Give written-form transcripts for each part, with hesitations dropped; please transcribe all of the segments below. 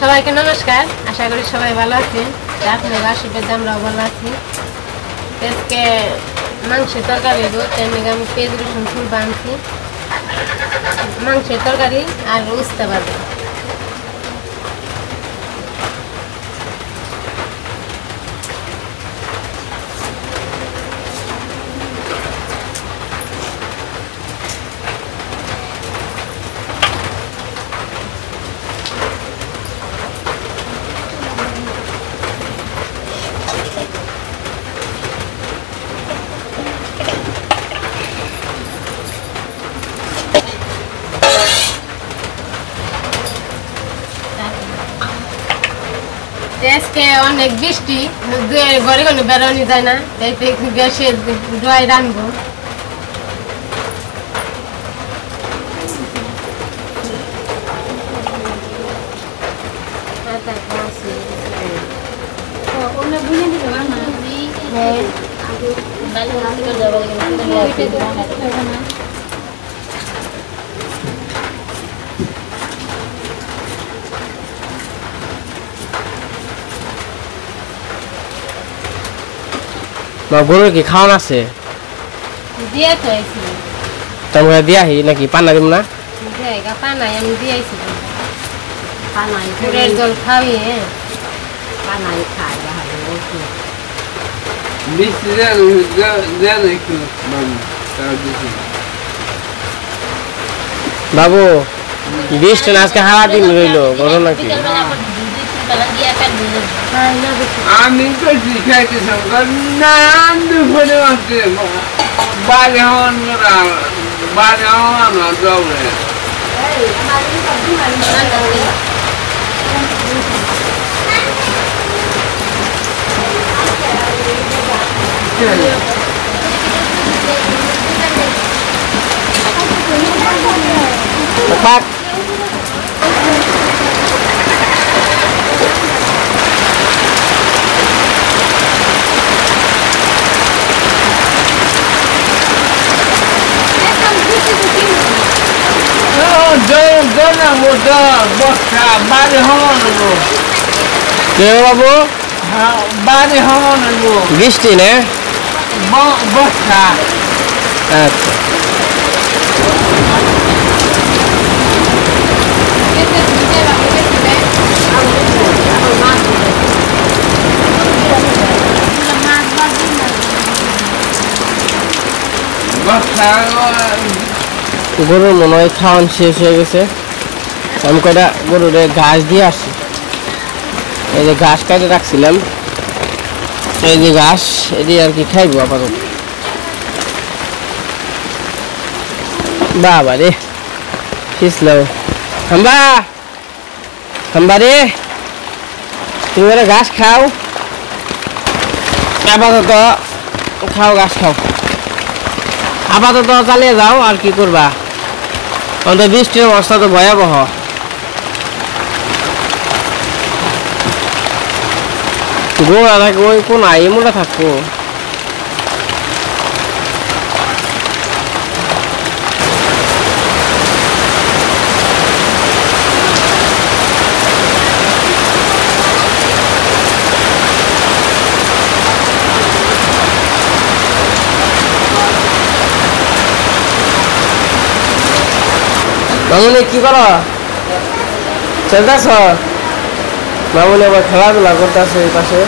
সবাইকে নমস্কার, আশা করি সবাই ভালো আছেন। আপনার আশীর্বাদে আমরাও ভালো আছি। আজকে মাংসের তরকারি দেবো, তেমনি আমি পেঁয়াজ রসুন ফুল বানছি। মাংসের তরকারি আর উস্তা বাজে। আজকে অনেক বৃষ্টি, ঘরে কোনো বেরোনি যায় না, তাই গ্যাসে ড্রাই রাখবো। গরুর কি খাওয়ান আছে? দিয়ে তো আইছি। তোমরা দিয়ে আহি নাকি পানা দিব না? পানাই আমি দিয়েছি। পানাই পুরের জল খাওয়িয়ে পানাই খাই। বাবু বৃষ্টি আজকে হারা দিন রইল, গরম নাকি? আমি তো শিখাইতে নাম দুপুরে বাড়ি হওয়ান বাড়ি হওয়ান দৌড়ে Bác Đó là một bọt cả ba đi hòn rồi. Kêu babu? Ba đi hòn rồi. Bishti ne? Bọt cả. আচ্ছা গরুর মনে হয় খাওয়ান শেষ হয়ে গেছে। আমি কয়টা গরুর ঘাস দিয়ে আসি। এই যে ঘাস কাটে রাখছিলাম, এই যে ঘাস এটি আর কি খাইবো আপাতত। বাবা রে পিছলাম। হাম্বা হাম্বা রে, তুমি ওরা ঘাস খাও আপাতত, খাও ঘাস খাও আপাতত, চালিয়ে যাও। আর কি করবা, অন্তত বৃষ্টির অবস্থা তো ভয়াবহ। গোড়া থাকবো ওই কোন মোটা থাকবো। মামুনি কি করো? খেলতেছ? মামুনি আবার খেলাধুলা করতেছে এই পাশে।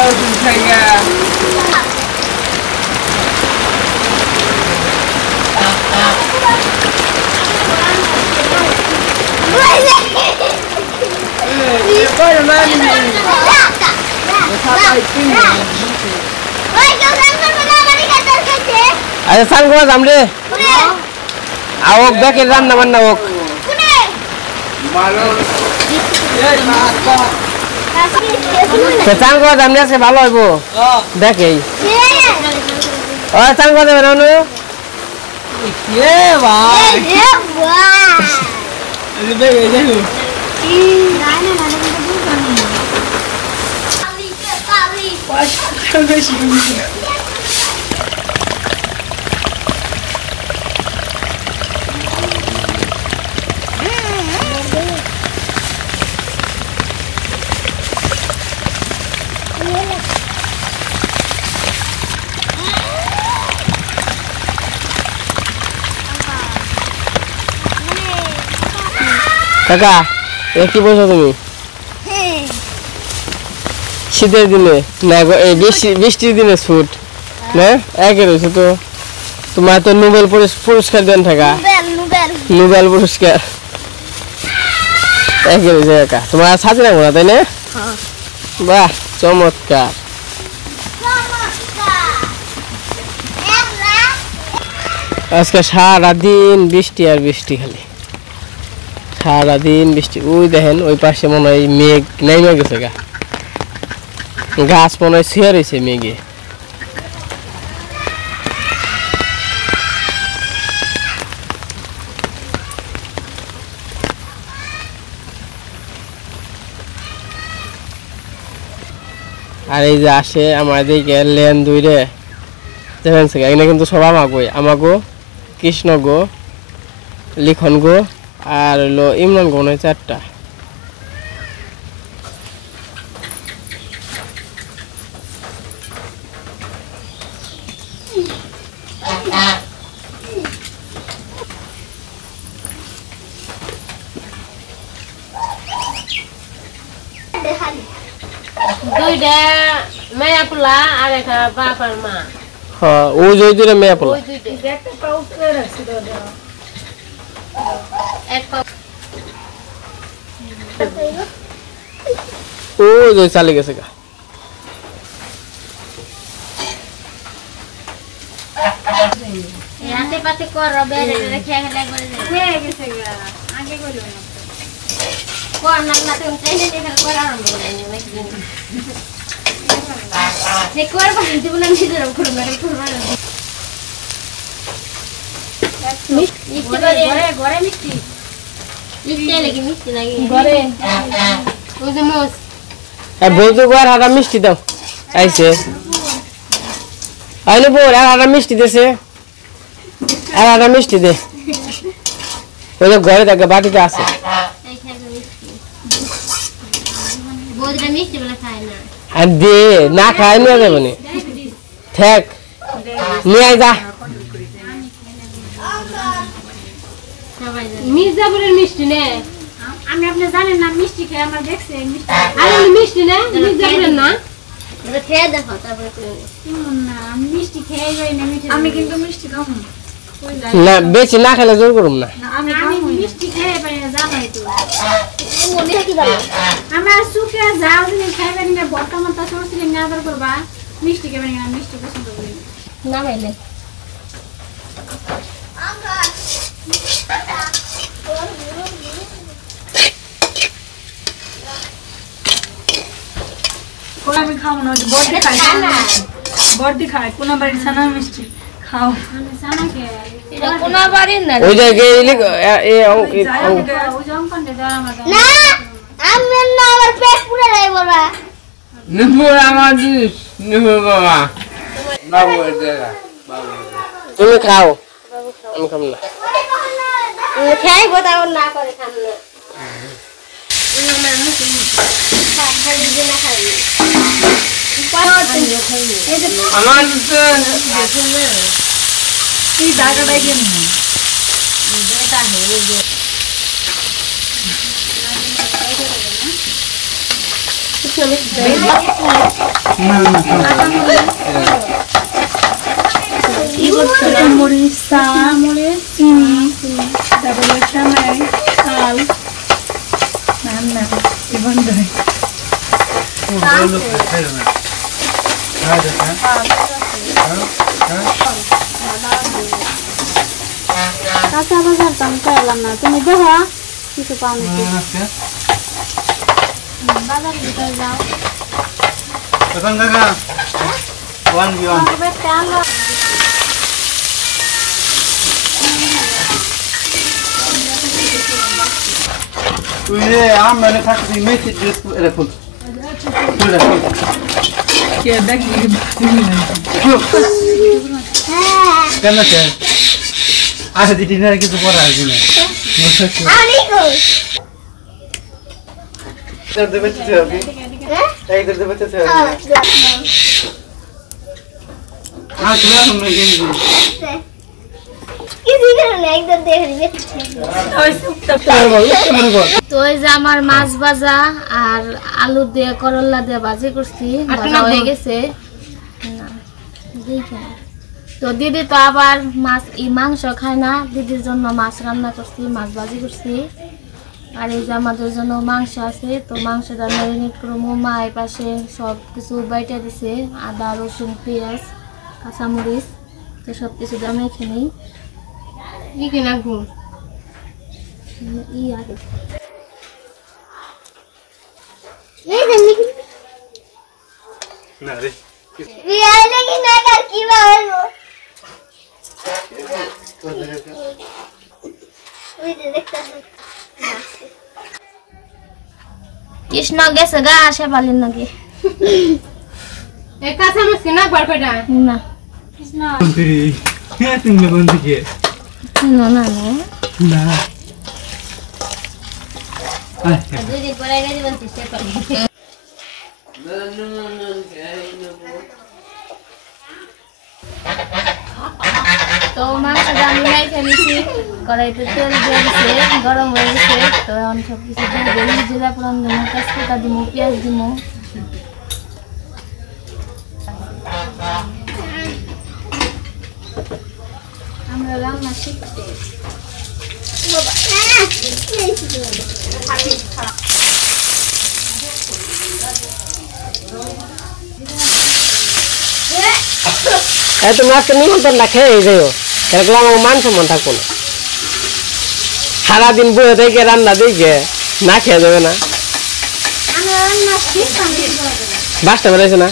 ওষুধ খাইয়া আচ্ছা স্নান করা যাম রে আওক দেখে রান্না বান্না হোক স্নান করা যাম রে আজকে ভালো হইব দেখেই স্নান করা যাবে না কাকা কি বলছো তুমি শীতের দিনে না এই বৃষ্টির দিনে শুট না একে রয়েছে তো তোমার তো নোবেল পুরস্কার দেন থাকা নোবেল পুরস্কার একে রয়েছে কাকা তোমার সাথে রাখবো না তাই না বাহ চমৎকার আজকে সারাদিন বৃষ্টি আর বৃষ্টি খালি সারাদিন বৃষ্টি ওই দেখেন ওই পাশে মনে হয় মেঘ নেমে গেছে গাছ মনে হয় ছেয়ে রয়েছে মেঘে আর এই যে আসে আমাদেরকে লেন দুইরে দেখেন এখানে কিন্তু সব আমাগো কৃষ্ণ গো লিখন গো আর হলো ইমরান গো নয় 4টা দুইটা মেয়া পোলা আর একটা বাপার মা হ্যাঁ ওই যে দুইটা মেয়া পোলা ও যে চালে গেছে গা রাতে পাতে কর বেরে রেখে খেলা করে হয়ে গেছে গা আগে কইলো না কোন না তুমি টেনে টেনে করে আরম্ভ করে নাকি সে কোর বাঁধতে বলে আমি ধরে করে মেরে করে মিষ্টি ঘরে মিষ্টি মিষ্টি লাগে মিষ্টি লাগে ঘরে ওই যে মোস আর বলতো গোর হারা মিষ্টি দাও আইছে আইলো বল আর হারা মিষ্টি দেছে আর হারা মিষ্টি দে ওই যে ঘরে থাকে বাটিতে আছে বউরা মিষ্টি বলে খায় না আর দে না খায় নিয়ে যাবে না ঠিক নিয়ে আয় যা মির্জাপুরের মিষ্টি নে আমি আপনি জানেন না মিষ্টি খেয়ে আমরা দেখছি মিষ্টি আরে মিষ্টি না মির্জাপুরের না এটা খেয়ে দেখো তারপরে না আমি মিষ্টি খেয়ে যাই না মিষ্টি আমি কিন্তু মিষ্টি খাবো না বেশি না খেলে জোর করুম না আমি মিষ্টি খেয়ে পারি না জামাই তো আমার সুখে যাও দিন খাইবে না বর্তমান তা সরসরি নিয়াদর করবা মিষ্টি খাবে না মিষ্টি পছন্দ করি না মাইলে আমি খাবো না বড়দি খাই না বড়দি খাই কোন বাড়ি ছানা মিষ্টি খাও আমি ছানা খেয়ে এটা কোন বাড়ি না ওই জায়গায় ওই জঙ্কন দে দাও আমার না আমি না আমার পেট পুরো যাই বলবা নিপুর আমার দিস নিপুর বাবা বাবু এটা তুমি খাও আমি খাম না খাই बताओ না করে খাম না আমার মুখে খাই দিনা খাই আমার তো এই জায়গাটাই কেন এটা হয়ে কৃষ্ণ মিষ্টি মরিচ চা মরিচ চিনি তারপরে সামাই চাল রান্না বন্ধ কাঁচা বাজার দাম চাইলাম না তুমি দেখো কিছু পাও নাকি বাজার ভিতরে যাও এখন কাকা 1v1 তুই রে মানে থাকবি মেসেজ ড্রেস এটা খুল কে দেখি কেন কে আচ্ছা দিদিনার কিছু পড়া আসবি না আমি কই তোর দেবে তো হবে এই তোর দেবে তো হবে হ্যাঁ চলো আমরা গেঞ্জি কিছু করে না একদম দেখে নিবে তো এই যে আমার মাছ ভাজা আর আলু দিয়ে করলা দিয়ে ভাজি করছি ভাজা হয়ে গেছে না দেখে তো দিদি তো আবার মাংস খায় না দিদির জন্য মাছ রান্না করছি মাছ ভাজি করছি আর এই যে আমাদের জন্য মাংস আছে তো মাংসটা ম্যারিনেট করবো মা এই পাশে সব কিছু বাইটা দিছে আদা রসুন পেঁয়াজ কাঁচামরিচ তো সব কিছু দিয়ে মেখে নিই কি রাখবো ই আগে এই জানি না রে বিয়াই লাগি না কার কি বাড়বো ওই যে দেখতে কৃষ্ণ গেছে গা আসে পালিন নাকি এই কাঁচা মিষ্টি না বার কয়টা না তুই কে তুমি কোন দিকে না না না না দুই দিন পরে গেছি বলছি সে করে তো মাংসটা আমি মেখে নিছি কড়াইতে তেল দিয়ে দিছে গরম হয়ে গেছে তো এখন সব কিছু দিয়ে দিই জিরা ফোড়ন দিব তেজপাতা দিব পেঁয়াজ দিব আমরা রান্না শিখতে তুমি আজকে নিমন্ত্রণটা খেয়ে যাও এরকম আমার মান সম্মান থাকবো না সারাদিন বয়ে থেকে রান্না দেখে না খেয়ে যাবে না বাসটা বেড়েছে না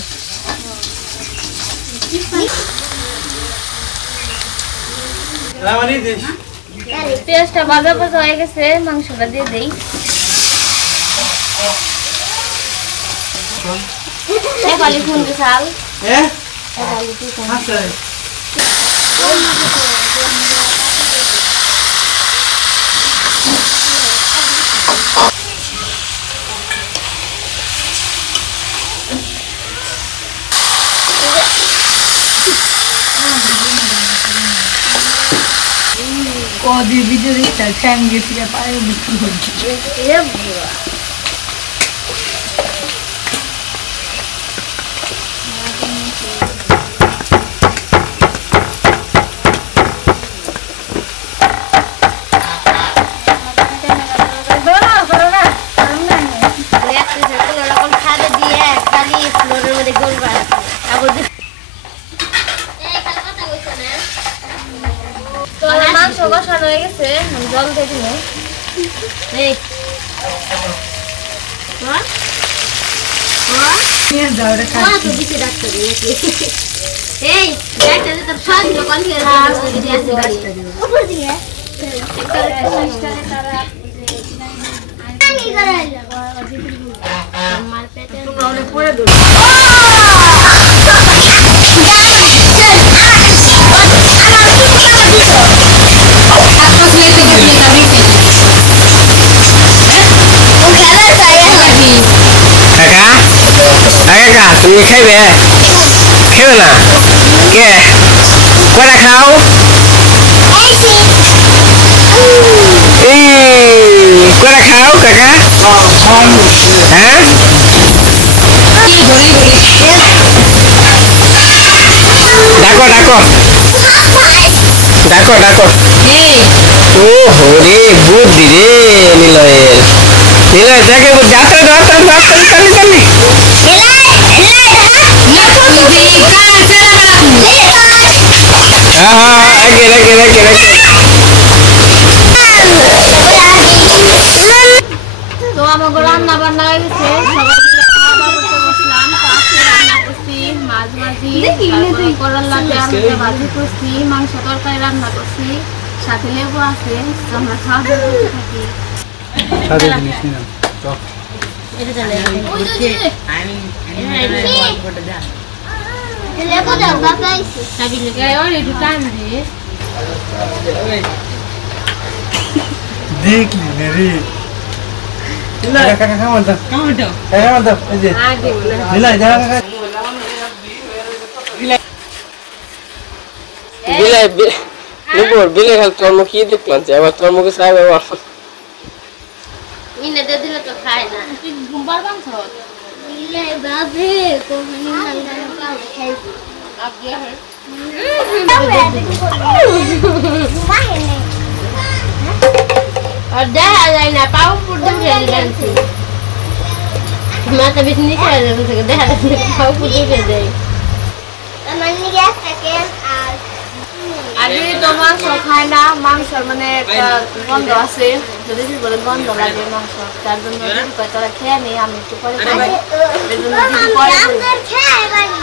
রামানি দেশ পেঁয়াজটা ভাজা ভাজা হয়ে গেছে মাংসটা দিয়ে দেই নেপালি ফুলকি চাল হ্যাঁ নেপালি চিকেন আচ্ছা কদি ভিডিও দেখতে ঠ্যাং গেছি পায়ে বিক্রি হচ্ছে মাংস কষানো হয়ে গেছে জল দিয়ে দিলে নিয়ে যাও রে খাচ্ছি এই দেখতে তোর সাজ দোকান থেকে উপর দিকে আমি করাই আমার পেটে পরে দেবো কাকা তুমি খাইবে খেবে না কে কটা খাও কটা খাও কাকা হ্যাঁ ডাকো ও হরে বুদ্ধি রে নিলয়ের নিলয় দেখে যাতে যাতে যাতে চালি চালি তো আমাকে রান্না বান্না হয়ে গেছে সবাই মিলে খাওয়া দাওয়া করতে বসলাম পাশে রান্না করছি মাছ ভাজি তারপরে করলা দিয়ে আলু দিয়ে ভাজি করছি মাংস তরকারি রান্না করছি সাথে লেবু আছে তো আমরা খাওয়া দাওয়া করতে থাকি লেবু দাও বাবা আইছে দেখলি রে কাকা খাওয়া দাও খাওয়া দাও এই যে নিলাই যা কাকা বিলাই নুপুর বিলাই খাল তোর মুখ কি দেখলাম যে আবার তোর মুখে সাহেব আবার ইনে দে দিলে তো খায় না তুই ঘুমবার বাংছ ইলে বাবে কোহনি হালকা কাউ খাইবি আগে হয় আর দেখা যায় না পাও পুরো ফেলে যাচ্ছে মাথা বেশি নিচে হয়ে যাবে থেকে দেখা যাচ্ছে পাও পুরো ফেলে যায় আমার নিয়ে থাকে আর আগে তো মাংস খায় না মাংসর মানে একটা গন্ধ আছে যদি বলে গন্ধ লাগে মাংস তার জন্য দিদি কয় তোরা খেয়ে নি আমি একটু পরে খাবো এর জন্য দিদি পরে আমাদের খায় বাড়ি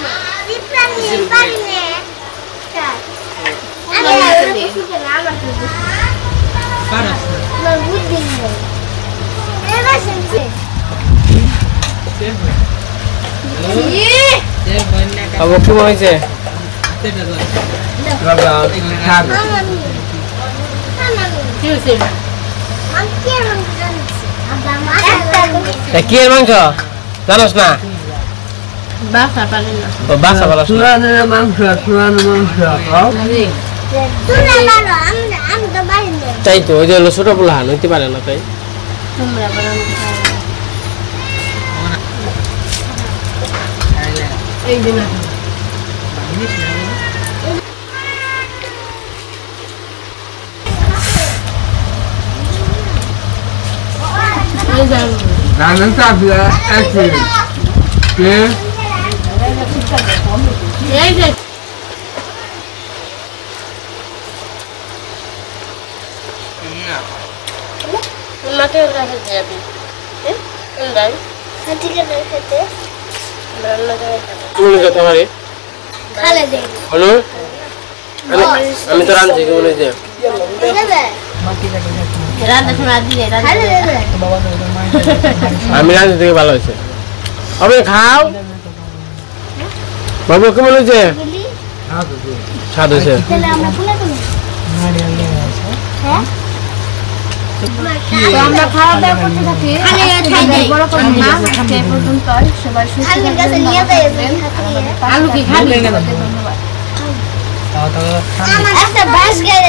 দিপ্রানি বাড়ি নে আরে আমার বুদ্ধি নেই এবার শুনছি আবার কি হয়েছে বাবা খাব কি হয়েছে আমি কি রং জানছি আবার কি এর মাংস জানোস না বাসা পারে না ও বাসা বলা সুরানের মাংস খাও তুই ভালো আমি তো বাড়ি নেই তাই তো ওই যে ছোট পোলা হান হইতে পারে না তাই তোমরা বরং এই দিন রান্না চাপলা আছে কে এই যে মাকে রাখতে যাবি হ্যাঁ ঠিক আছে খেতে রান্না করে তুমি যেতে পারি খালে দে হলো আমি তো রাঁধছি কি মনে যে দেবে রান্না সময় দিলে খালে দেবে আমি রাঁধছি থেকে ভালো হয়েছে হবে খাও বাবু কেমন হয়েছে বলি স্বাদ হয়েছে তাহলে আমরা কোলে কোলে হ্যাঁ তো আমরা খাওয়া দাওয়া করতে থাকি খালি খাই দেই বড় করে না আজকে এই পর্যন্ত সবাই সুস্থ খালি থাকবেন, কাছে নিয়ে ভালো যাই থাকবেন। আলু কি খাবি ধন্যবাদ একটা বাস গাড়ি